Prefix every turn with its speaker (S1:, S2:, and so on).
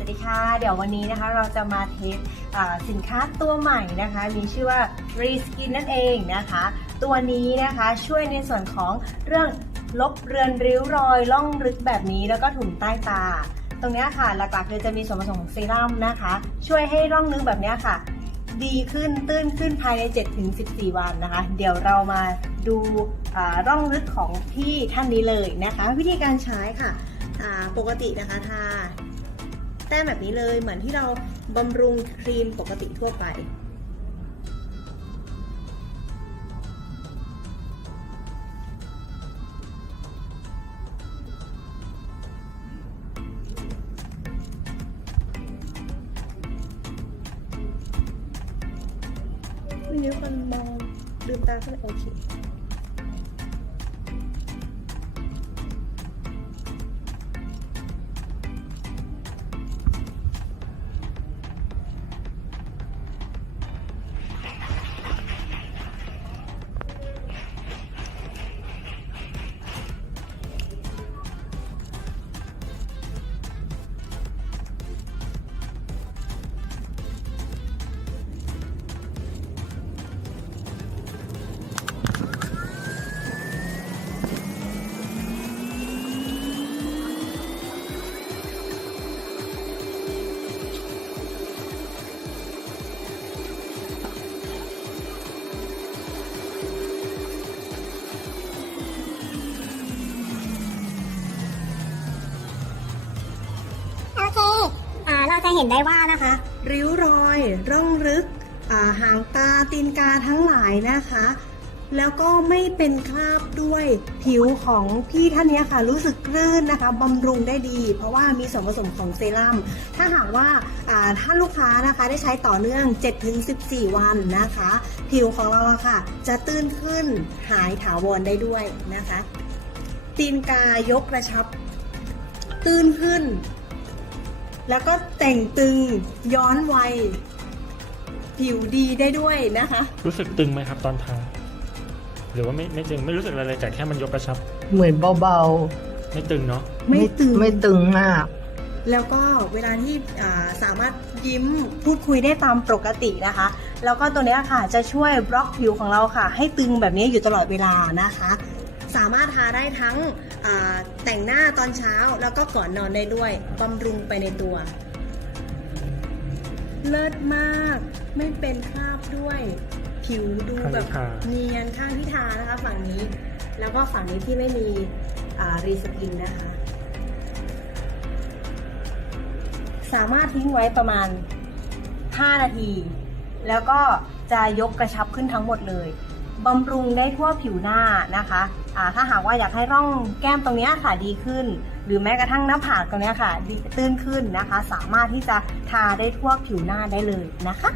S1: วัสดีค่ะ เดี๋ยววันนี้นะคะเราจะมาเทสอ่าสินค้าตัวใหม่นะคะ มีชื่อว่า Reskin นั่นเองนะคะ ตัวนี้นะคะช่วยในส่วนของเรื่องลบเรือนริ้วรอยล่องลึกแบบนี้แล้วก็ถุงใต้ตา ตรงนี้ค่ะหลักๆคือจะมีส่วนผสมของเซรั่มนะคะ ช่วยให้ร่องนึกแบบนี้ค่ะ ดีขึ้นตื้นขึ้นภายใน 7-14 วันนะคะ เดี๋ยวเรามาดูร่องลึกของพี่ท่านนี้เลยนะคะ วิธีการใช้ค่ะปกตินะคะทา แต้มแบบนี้เลยเหมือนที่เราบำรุงครีมปกติทั่วไป นิ้วมันมองลืมตาขึ้นโอเค
S2: จะเห็นได้ว่านะคะ
S1: ริ้วรอยร่องลึกาหางตาตีนกาทั้งหลายนะคะ แล้วก็ไม่เป็นคราบด้วยผิวของพี่ท่านนี้ค่ะ รู้สึกคลื่นนะคะบำรุงได้ดี เพราะว่ามีส่วนผสมของเซรั่มถ้าหากว่าาท่านลูกค้านะคะได้ใช้ต่อเนื่อง 7-14 วันนะคะ ผิวของเราค่ะ จะตื้นขึ้นหายถาวรได้ด้วยนะคะ ตีนกายกกระชับ ตื้นขึ้น แล้วก็แต่งตึงย้อนวัย ผิวดีได้ด้วยนะคะ
S3: รู้สึกตึงไหมครับตอนทาหรือว่าไม่ไม่ตึงไม่รู้สึกอะไรเลยแต่แค่มันยกกระชับ
S4: เหมือนเบา
S3: ไม่ตึงเนาะ
S4: ๆ
S1: ไม่ตึง
S4: ไม่ตึงมาก
S1: แล้วก็เวลาที่อ่าสามารถยิ้มพูดคุยได้ตามปกตินะคะ แล้วก็ตัวเนี้ยค่ะจะช่วยบล็อกผิวของเราค่ะ ให้ตึงแบบนี้อยู่ตลอดเวลานะคะ สามารถทาได้ทั้งอ่า แต่งหน้าตอนเช้าแล้วก็ก่อนนอนได้ด้วยบำรุงไปในตัว เลิศมากไม่เป็นคราบด้วย ผิวดูแบบ
S3: ข้างที่ทา
S1: เนียนข้างที่ทานะคะ ฝั่งนี้ แล้วก็ฝั่งนี้ที่ไม่มีอ่ารีสกินนะคะ สามารถทิ้งไว้ประมาณ 5 นาที แล้วก็จะยกกระชับขึ้นทั้งหมดเลย บำรุงได้ทั่วผิวหน้านะคะถ้าหากว่าอยากให้ร่องแก้มตรงนี้ค่ะดีขึ้น หรือแม้กระทั่งหน้าผากตรงนี้ค่ะตื้นขึ้นนะคะ สามารถที่จะทาได้ทั่วผิวหน้าได้เลยนะคะ